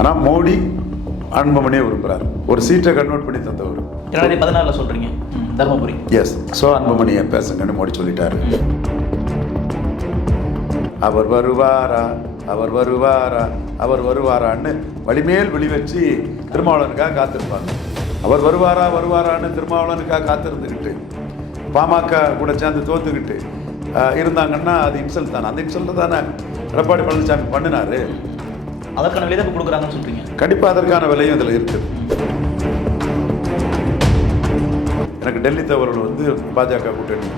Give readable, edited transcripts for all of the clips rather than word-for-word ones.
ஆனால் மோடி அன்புமணியை விரும்புகிறார். ஒரு சீட்டை கன்வெர்ட் பண்ணி தந்தவர். 2016 சொல்கிறீங்க தர்மபுரி. எஸ். ஸோ அன்புமணியை பேசுங்கன்னு மோடி சொல்லிட்டாரு. அவர் வருவாரா அவர் வருவாரா அவர் வருவாரான்னு வழிமேல் விழி வச்சு திருமாவளவனுக்காக காத்திருப்பாங்க. அவர் வருவாரா வருவாரான்னு திருமாவளவனுக்காக காத்திருந்துக்கிட்டு பாமக கூட சேர்ந்து தோத்துக்கிட்டு இருந்தாங்கன்னா அது இன்சல்ட் தானே. அந்த இன்சல்ட் தானே எடப்பாடி பழனிசாமி பண்ணினாரு. அதற்கான விலை தான் கொடுக்குறாங்கன்னு சொல்றீங்க. கண்டிப்பாக அதற்கான விலையும் இதில் இருக்குது. எனக்கு டெல்லி தகவல்கள் பாஜக கூட்டணி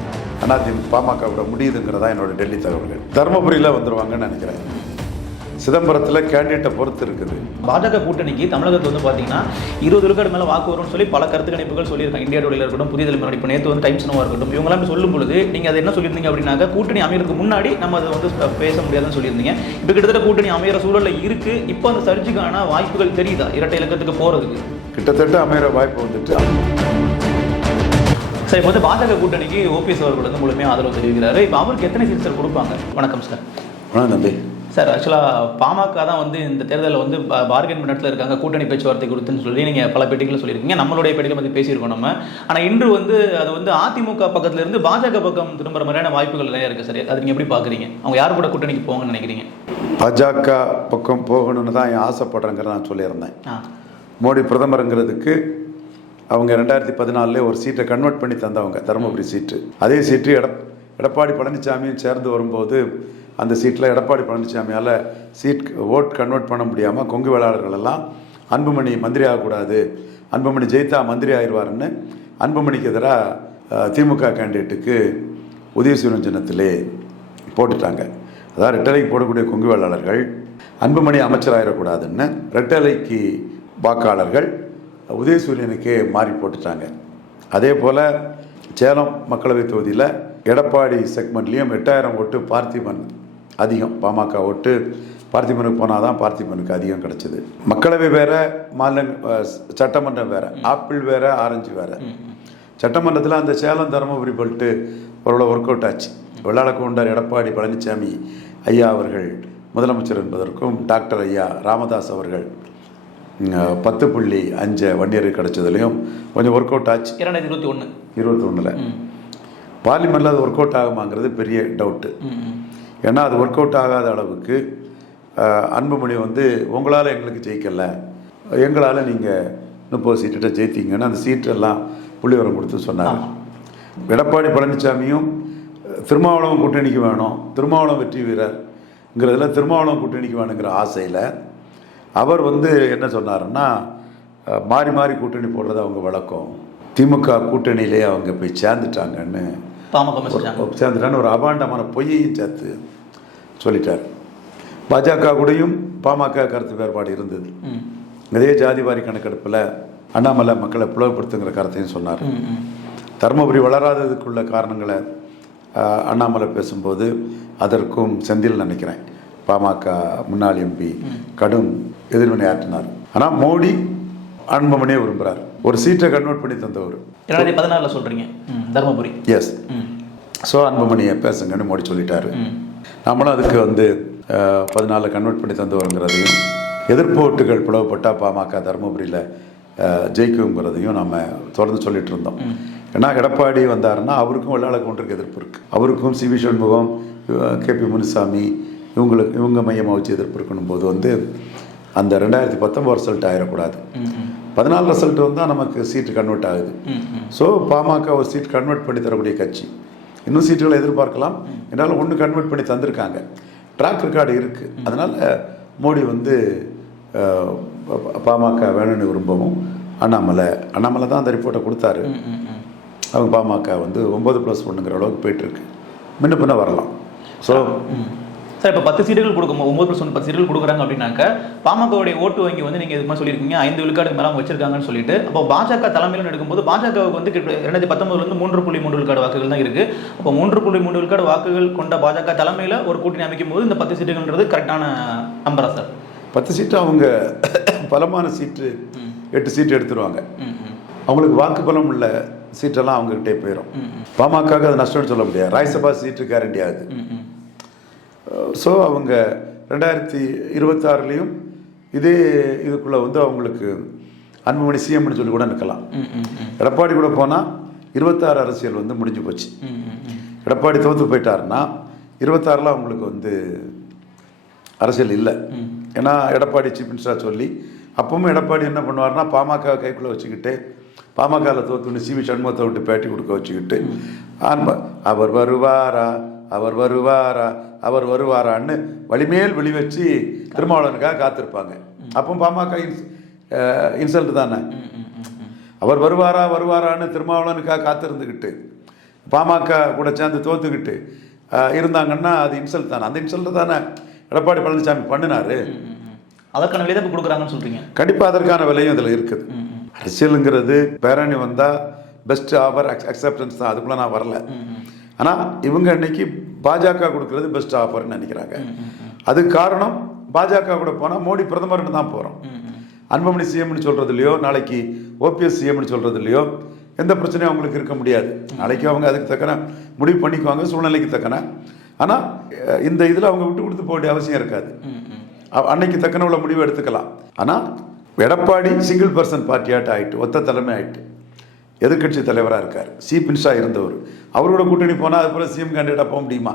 அதிமுக பாமக விட முடியுதுங்கிறதா என்னோட டெல்லி தகவல்கள். தர்மபுரியில் வந்துடுவாங்கன்னு நினைக்கிறேன். சிதம்பரத்தில் கேண்டிடேட்டை பொறுத்து இருக்குது. பாஜக கூட்டணிக்கு தமிழகத்தில் பார்த்தீங்கன்னா 20 விழுக்காடு மேலே வாக்கு வரும்னு சொல்லி பல கருத்து கணிப்புகள் சொல்லியிருக்காங்க. இந்தியா டோலியில் இருக்கட்டும், புதிய தலைமுறை, இப்போ நேற்று டைம்ஸ் நோவாக இருக்கட்டும், இவங்களாம் சொல்லும் பொழுது நீங்கள் அதை என்ன சொல்லியிருந்தீங்க அப்படின்னாக்க, கூட்டணி அமையறதுக்கு முன்னாடி நம்ம அதை பேச முடியாதுன்னு சொல்லியிருந்தீங்க. இப்போ கிட்டத்தட்ட கூட்டணி அமையிற சூழலில் இருக்குது. இப்போ அந்த சர்ச்சைக்கான வாய்ப்புகள் தெரியுதா இரட்டை இலக்கத்துக்கு போகிறதுக்கு? கிட்டத்தட்ட அமையிற வாய்ப்பு வந்துட்டு. சார் இப்போ பாஜக கூட்டணிக்கு ஓபிஎஸ் அவர்கள் முழுமையாக ஆதரவு தெரிவிக்கிறாரு. இப்போ அவருக்கு எத்தனை சீட் சார் கொடுப்பாங்க? வணக்கம் சார். வணக்கம் தம்பி. சார், ஆக்சுவலாக பாமக தான் இந்த தேர்தலில் பார்கென் பண்ணத்தில் இருக்காங்க கூட்டணி பேச்சுவார்த்தை குறித்துன்னு சொல்லி நீங்கள் பல பேட்டிகளில் சொல்லியிருக்கீங்க. நம்மளுடைய பேட்டிகளை பற்றி பேசியிருக்கோம் நம்ம. ஆனால் இன்று அது அதிமுக பக்கத்தில் இருந்து பாஜக பக்கம் திரும்புகிற மாதிரியான வாய்ப்புகள் நிறைய இருக்குது சார். அது நீங்கள் எப்படி பார்க்குறீங்க? அவங்க யார் கூட கூட்டணிக்கு போகணும்னு நினைக்கிறீங்க? பாஜக பக்கம் போகணும்னு தான் ஆசைப்படுறேங்கிறத நான் சொல்லியிருந்தேன். மோடி பிரதமருங்கிறதுக்கு அவங்க 2014 ஒரு சீட்டை கன்வெர்ட் பண்ணி தந்தவங்க, தருமபுரி சீட்டு. அதே சீட்டு எடப்பாடி பழனிசாமியும் சேர்ந்து வரும்போது அந்த சீட்டில் எடப்பாடி பழனிசாமியால் ஓட் கன்வெர்ட் பண்ண முடியாமல் கொங்கு வேளாளர்கள் எல்லாம் அன்புமணி மந்திரி ஆகக்கூடாது, அன்புமணி ஜெயித்தா மந்திரி ஆயிடுவார்னு அன்புமணிக்கு எதிராக திமுக கேண்டிடேட்டுக்கு உதயசூரியன் சின்னத்திலே போட்டுட்டாங்க. அதாவது ரெட்டலைக்கு போடக்கூடிய கொங்கு வேளாளர்கள் அன்புமணி அமைச்சராகிடக்கூடாதுன்னு ரெட்டலைக்கு வாக்காளர்கள் உதயசூரியனுக்கே மாறி போட்டுட்டாங்க. அதே போல் சேலம் மக்களவை தொகுதியில் எடப்பாடி செக்மெண்ட்லேயும் 8000 ஓட்டு பார்த்திபன் அதிகம். பாமக ஓட்டு பார்த்திபனுக்கு போனால் தான் பார்த்திபனுக்கு அதிகம் கிடச்சிது. மக்களவை வேறு, மாநில சட்டமன்றம் வேறு, ஆப்பிள் வேறு, ஆரஞ்சு வேறு. சட்டமன்றத்தில் அந்த சேலம் தருமபுரி பெல்ட்டு அவரோட ஒர்க் அவுட் ஆச்சு. வெள்ளாளக்கவுண்டர் எடப்பாடி பழனிசாமி ஐயா அவர்கள் முதலமைச்சர் என்பதற்கும் டாக்டர் ஐயா ராமதாஸ் அவர்கள் 10.5 வன்னியர் கிடைச்சதுலையும் கொஞ்சம் ஒர்க் அவுட் ஆச்சு. 2021 பார்லிமெண்ட்டில் அது ஒர்க் அவுட் ஆகுமாங்கிறது பெரிய டவுட்டு. ஏன்னா அது ஒர்க் அவுட் ஆகாத அளவுக்கு அன்புமணி உங்களால் எங்களுக்கு ஜெயிக்கலை, எங்களால் நீங்கள் 30 சீட்டை ஜெயித்தீங்கன்னு அந்த சீட்டெல்லாம் புள்ளிவரம் கொடுத்து சொன்னார். எடப்பாடி பழனிசாமியும் திருமாவளவன் கூட்டணிக்கு வேணும், திருமாவளவன் வெற்றி வீரர்ங்கிறதுல திருமாவளவன் கூட்டணிக்கு வேணுங்கிற ஆசையில் அவர் என்ன சொன்னாருன்னா, மாறி மாறி கூட்டணி போடுறது அவங்க வழக்கம், திமுக கூட்டணியிலே அவங்க போய் சேர்ந்துட்டாங்கன்னு சேர்ந்துட்டான்னு ஒரு அபாண்டமான பொய்யையும் சேர்த்து சொல்லிட்டார். பாஜக கூடயும் பாமக கருத்து வேறுபாடு இருந்தது. இதே ஜாதிவாரி கணக்கெடுப்பில் அண்ணாமலை மக்களை பிளவுபடுத்துங்கிற கருத்தையும் சொன்னார். தருமபுரி வளராததுக்குள்ள காரணங்களை அண்ணாமலை பேசும்போது அதற்கும் செந்தில் நினைக்கிறேன் பாமக முன்னாள் எம்பி கடும் எதிர்வினை ஆற்றினார். ஆனால் மோடி அன்புமணியை விரும்புகிறார். ஒரு சீட்டை கன்வெர்ட் பண்ணி தந்தவர். 2014 சொல்கிறீங்க தர்மபுரி. எஸ். ஸோ அன்புமணியை பேசுங்கன்னு மோடி சொல்லிட்டாரு. நம்மளும் அதுக்கு 14 கன்வெர்ட் பண்ணி தந்தவருங்கிறதையும், எதிர்ப்பு ஓட்டுகள் பிளவுபட்டால் பாமக தருமபுரியில் ஜெயிக்குங்கிறதையும் நம்ம தொடர்ந்து சொல்லிட்டு இருந்தோம். ஏன்னா எடப்பாடி வந்தாருன்னா அவருக்கும் வெள்ளாளக்கவுண்டருக்கு எதிர்ப்பு இருக்குது, அவருக்கும் C V Shanmugam, KP Munusamy இவங்க மையமாக வச்சு எதிர்ப்பு இருக்கணும் போது அந்த 2019 ரிசல்ட் ஆகிடக்கூடாது. 14 ரிசல்ட் வந்தால் நமக்கு சீட்டு கன்வெர்ட் ஆகுது. ஸோ பாமக ஒரு சீட் கன்வெர்ட் பண்ணி தரக்கூடிய கட்சி. இன்னும் சீட்டுகளை எதிர்பார்க்கலாம். என்னால் ஒன்று கன்வெர்ட் பண்ணி தந்திருக்காங்க, ட்ராக் ரெக்கார்டு இருக்குது. அதனால் மோடி பாமக வேணும்னு விரும்பவும் அண்ணாமலை தான் அந்த ரிப்போர்ட்டை கொடுத்தாரு. அவங்க பாமக 9+1ங்கிற அளவுக்கு போயிட்டுருக்கு. முன்ன பின்ன வரலாம். ஸோ சார், இப்போ 10 சீட்டுகள் கொடுக்கும், 9+1 10 சீட்டுகள் கொடுக்குறாங்க அப்படின்னாக்க பாமகவுடைய ஓட்டு வங்கி நீங்கள் இது மாதிரி சொல்லியிருக்கீங்க 5 விழுக்காடு மேலே வச்சிருக்காங்கன்னு சொல்லிட்டு, அப்போ பாஜக தலைமையில் எடுக்கும்போது பாஜகவுக்கு 2019 3.3 விழுக்காடு வாக்குகள் தான் இருக்குது. அப்போ 3.3 விழுக்காடு வாக்குகள் கொண்ட பாஜக தலைமையில் ஒரு கூட்டணி அமைக்கும் போது இந்த 10 சீட்டுகள்ன்றது கரெக்டான நம்பரா சார்? 10 சீட்டு அவங்க பலமான சீட்டு 8 சீட்டு எடுத்துருவாங்க. அவங்களுக்கு வாக்கு பலம் உள்ள சீட்டெல்லாம் அவங்ககிட்டே போயிடும். பாமக அது நஷ்டம்னு சொல்ல முடியாது. ராஜ்யசபா சீட்டு கேரண்டி ஆகுது. ஸோ அவங்க 2026 இதே இதுக்குள்ளே வந்து அவங்களுக்கு அன்புமணி சிஎம்னு சொல்லி கூட நிற்கலாம். எடப்பாடி கூட போனால் 26 அரசியல் வந்து முடிஞ்சு போச்சு. எடப்பாடி தோற்று போயிட்டாருன்னா 26 அவங்களுக்கு வந்து அரசியல் இல்லை. ஏன்னா எடப்பாடி சீஃப் மினிஸ்டராக சொல்லி அப்பவும் எடப்பாடி என்ன பண்ணுவார்னா பாமக கைக்குள்ளே வச்சுக்கிட்டு பாமகவில் தோற்றுன்னு சிவி சண்முகத்தை விட்டு பேட்டி கொடுக்க வச்சுக்கிட்டு அவர் வருவாரா அவர் வருவாரா அவர் வருவாரான்னு வலிமேல் வெளி வச்சு திருமாவளவனுக்காக காத்திருப்பாங்க. அப்போ பாமக இன்சல்ட் தானே. அவர் வருவாரா வருவாரான்னு திருமாவளவனுக்காக காத்திருந்துக்கிட்டு பாமக கூட சேர்ந்து தோத்துக்கிட்டு இருந்தாங்கன்னா அது இன்சல்ட் தானே. அந்த இன்சல்ட் தானே எடப்பாடி பழனிசாமி பண்ணினாரு. அதற்கான விலை தான் கொடுக்குறாங்கன்னு சொல்றீங்க. கண்டிப்பாக அதற்கான விலையும் இதில் இருக்குது. அரசியலுங்கிறது பேரணி வந்தால் பெஸ்ட் ஆஃபர் அக்செப்டன்ஸ் தான். அதுக்குள்ளே நான் வரல. ஆனால் இவங்க இன்னைக்கு பாஜக கொடுக்கறது பெஸ்ட் ஆஃபர்னு நினைக்கிறாங்க. அதுக்கு காரணம் பாஜக கூட போனால் மோடி பிரதமர்னு தான் போகிறோம். அன்புமணி சிஎம்னு சொல்கிறதுலையோ நாளைக்கு ஓபிஎஸ் சிஎம்னு சொல்கிறதுலையோ எந்த பிரச்சனையும் அவங்களுக்கு இருக்க முடியாது. நாளைக்கு அவங்க அதுக்கு தக்கன முடிவு பண்ணிக்குவாங்க சூழ்நிலைக்கு தக்கன. ஆனால் இந்த இதில் அவங்க விட்டு கொடுத்து போக வேண்டிய அவசியம் இருக்காது. அன்னைக்கு தக்கன உள்ள முடிவு எடுத்துக்கலாம். ஆனால் எடப்பாடி சிங்கிள் பர்சன் பார்ட்டியாட்டு ஆகிட்டு ஒத்த தலைமை ஆகிட்டு எதிர்கட்சி தலைவராக இருக்கார். சீஃப் மினிஸ்டராக இருந்தவர். அவரோட கூட்டணி போனால் அது போல சிஎம் கேண்டிடேட்டாக போக முடியுமா?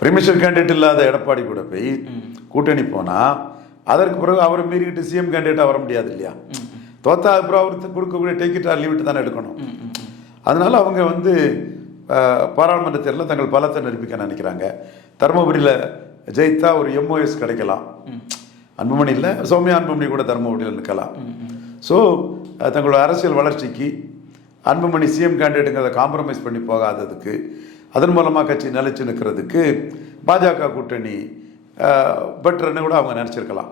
பிரைமினிஸ்டர் கேண்டிடேட் இல்லாத எடப்பாடி கூட போய் கூட்டணி போனால் அதற்கு பிறகு அவரை மீறிக்கிட்டு சிஎம் கேண்டிடேட்டாக வர முடியாது இல்லையா? தோத்தா அப்புறம் அவருக்கு கொடுக்கக்கூடிய டேக்கிட் ஆர் லீவிட்டு தானே எடுக்கணும். அதனால அவங்க வந்து பாராளுமன்ற தேர்தலில் தங்கள் பலத்தை நிரூபிக்க நினைக்கிறாங்க. தருமபுரியில் ஜெயித்தா ஒரு எம்ஓஎஸ் கிடைக்கலாம். அன்புமணி இல்லை, சௌமியா அன்புமணி கூட தருமபுரியில் நிற்கலாம். ஸோ தங்களோட அரசியல் வளர்ச்சிக்கு அன்புமணி சிஎம் கேண்டிடேட்டுங்கிறத காம்ப்ரமைஸ் பண்ணி போகாததுக்கு அதன் மூலமாக கட்சி நிலைச்சு நிற்கிறதுக்கு பாஜக கூட்டணி பெட்டர்னு கூட அவங்க நினச்சிருக்கலாம்.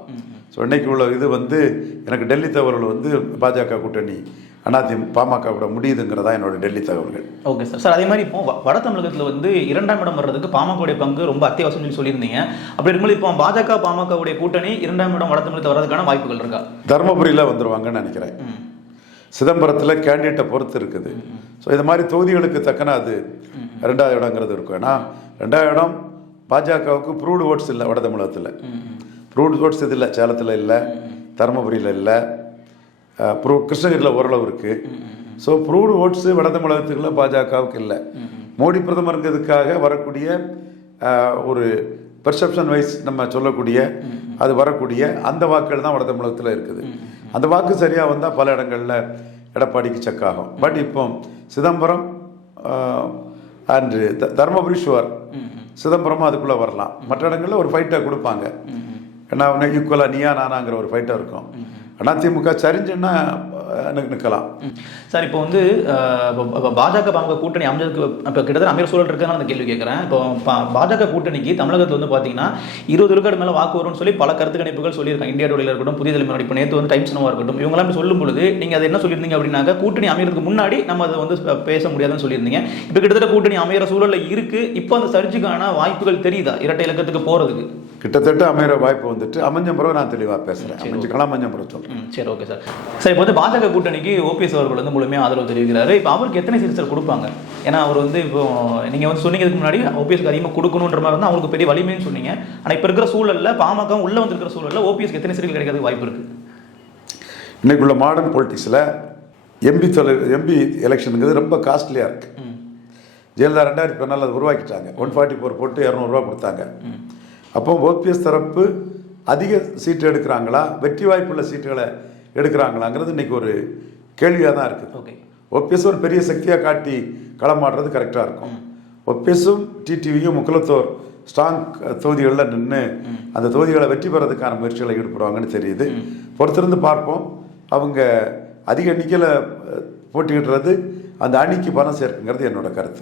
ஸோ இன்னைக்கு உள்ள இது வந்து எனக்கு டெல்லி தகவல்கள் வந்து பாஜக கூட்டணி பாமக விட முடியுதுங்கிறதா என்னோட டெல்லி தகவல்கள். Okay sir. சார் அதே மாதிரி இப்போ வட தமிழகத்தில் வந்து 2ஆம் இடம் வர்றதுக்கு பாமகவுடைய பங்கு ரொம்ப அத்தியாவசியம் சொல்லியிருந்தீங்க. அப்படி இருக்கும்போது இப்போ பாஜக பாமகவுடைய கூட்டணி 2ஆம் இடம் வட தமிழகத்தில் வர்றதுக்கான வாய்ப்புகள் இருக்கா? தருமபுரியில் வந்துருவாங்கன்னு நினைக்கிறேன். சிதம்பரத்தில் கேண்டிடேட்டை பொறுத்து இருக்குது. ஸோ இது மாதிரி தொகுதிகளுக்கு தக்கன அது 2ஆவது இடங்கிறது இருக்கும். ஏன்னா 2ஆவது இடம் பாஜகவுக்கு ப்ரூவ்டு ஓட்ஸ் இல்லை வட தமிழகத்தில். ப்ரூவ்டு ஓட்ஸ் இது இல்லை. சேலத்தில் இல்லை, தருமபுரியில் இல்லை, கிருஷ்ணகிரியில் ஓரளவு இருக்குது. ஸோ ப்ரூவ்டு ஓட்ஸு வட தமிழகத்துக்குள்ள பாஜகவுக்கு இல்லை. மோடி பிரதமருங்கிறதுக்காக வரக்கூடிய ஒரு பெர்செப்ஷன் வைஸ் நம்ம சொல்லக்கூடிய அது வரக்கூடிய அந்த வாக்குகள் தான் வட தமிழகத்தில் இருக்குது. அந்த வாக்கு சரியாக வந்தால் பல இடங்களில் எடப்பாடிக்கு செக் ஆகும். பட் இப்போ சிதம்பரம் அண்டு தருமபுரி ஷுவர், சிதம்பரமும் அதுக்குள்ளே வரலாம். மற்ற இடங்களில் ஒரு ஃபைட்டை கொடுப்பாங்க. ஏன்னா அவங்க ஈக்குவலாக நீயா நானாங்கிற ஒரு ஃபைட்டாக இருக்கும். ஆனால் திமுக சரிஞ்சுன்னா நிற்கலாம். சார் இப்போ வந்து பாஜக பாமக கூட்டணி அமைஞ்சதுக்கு இப்போ கிட்டத்தட்ட அமைய சூழல் இருக்குன்னு அந்த கேள்வி கேட்குறேன். இப்போ பாஜக கூட்டணிக்கு தமிழகத்தில் வந்து பார்த்தீங்கன்னா 20 விழுக்காடு மேலே வாக்கு வரும்னு சொல்லி பல கருத்து கணிப்புகள் சொல்லியிருக்காங்க. இந்தியா டோலியில் இருக்கட்டும், புதிய தலைமுறை, இப்போ நேற்று வந்து டைம்ஸ் நோவாக இருக்கட்டும், இவங்களாம் சொல்லும் பொழுது நீங்கள் அதை என்ன சொல்லியிருந்தீங்க அப்படின்னாக்கா கூட்டணி அமைகிறதுக்கு முன்னாடி நம்ம அதை வந்து பேச முடியாதுன்னு சொல்லியிருந்தீங்க. இப்போ கிட்டத்தட்ட கூட்டணி அமைகிற சூழலில் இருக்குது. இப்போ அந்த சர்ச்சைக்கான வாய்ப்புகள் தெரியுதா இரட்டை இலக்கத்துக்கு போகிறதுக்கு? கிட்டத்தட்ட அமைகிற வாய்ப்பு வந்துட்டு அமைஞ்ச பிறகு நான் தெளிவாக பேசுகிறேன். அமைஞ்சுக்கலாம், அமைஞ்ச பிறகு சொல்கிறேன். சரி, ஓகே சார். சார் இப்போ வந்து பாஜக கூட்டணிக்கு ஓபிஎஸ் அவர்கள் வந்து முழுமையாக ஆதரவு தெரிவிக்கிறாரு. இப்போ அவருக்கு எத்தனை சீட் சார் கொடுப்பாங்க? ஏன்னா அவர் வந்து இப்போ நீங்கள் வந்து சொன்னீங்கிறதுக்கு முன்னாடி ஓபிஎஸ்க்கு அதிகமாக கொடுக்கணுன்ற மாதிரி வந்து அவங்களுக்கு பெரிய வலிமைன்னு சொன்னீங்க. ஆனால் இப்போ இருக்கிற சூழலில் பாமக உள்ளே வந்துருக்கிற சூழலில் ஓபிஎஸ்க்கு எத்தனை சீட்டுகள் கிடைக்கிறதுக்கு வாய்ப்பு இருக்குது? இன்னைக்குள்ள மாடர்ன் பொலிட்டிக்ஸில் எம்பி எலெக்ஷனுங்கிறது ரொம்ப காஸ்ட்லியாக இருக்குது. ஜெயலலிதா 2014 அதை உருவாக்கிட்டாங்க. 144 போட்டு 200 ரூபா கொடுத்தாங்க. அப்போ ஓபிஎஸ் தரப்பு அதிக சீட்டு எடுக்கிறாங்களா, வெற்றி வாய்ப்புள்ள சீட்டுகளை எடுக்கிறாங்களாங்கிறது இன்றைக்கி ஒரு கேள்வியாக தான் இருக்குது. ஓகே, ஓபிஎஸ் ஒரு பெரிய சக்தியாக காட்டி களமாடுறது கரெக்டாக இருக்கும். ஓபிஎஸும் டிடிவியும் முக்குலத்தோர் ஸ்ட்ராங் தொகுதிகளில் நின்று அந்த தொகுதிகளை வெற்றி பெறதுக்கான முயற்சிகளை ஈடுபடுவாங்கன்னு தெரியுது. பொறுத்திருந்து பார்ப்போம். அவங்க அதிக எண்ணிக்கையில் போட்டியிடுறது அந்த அணிக்கு பணம் சேர்க்குங்கிறது என்னோட கருத்து.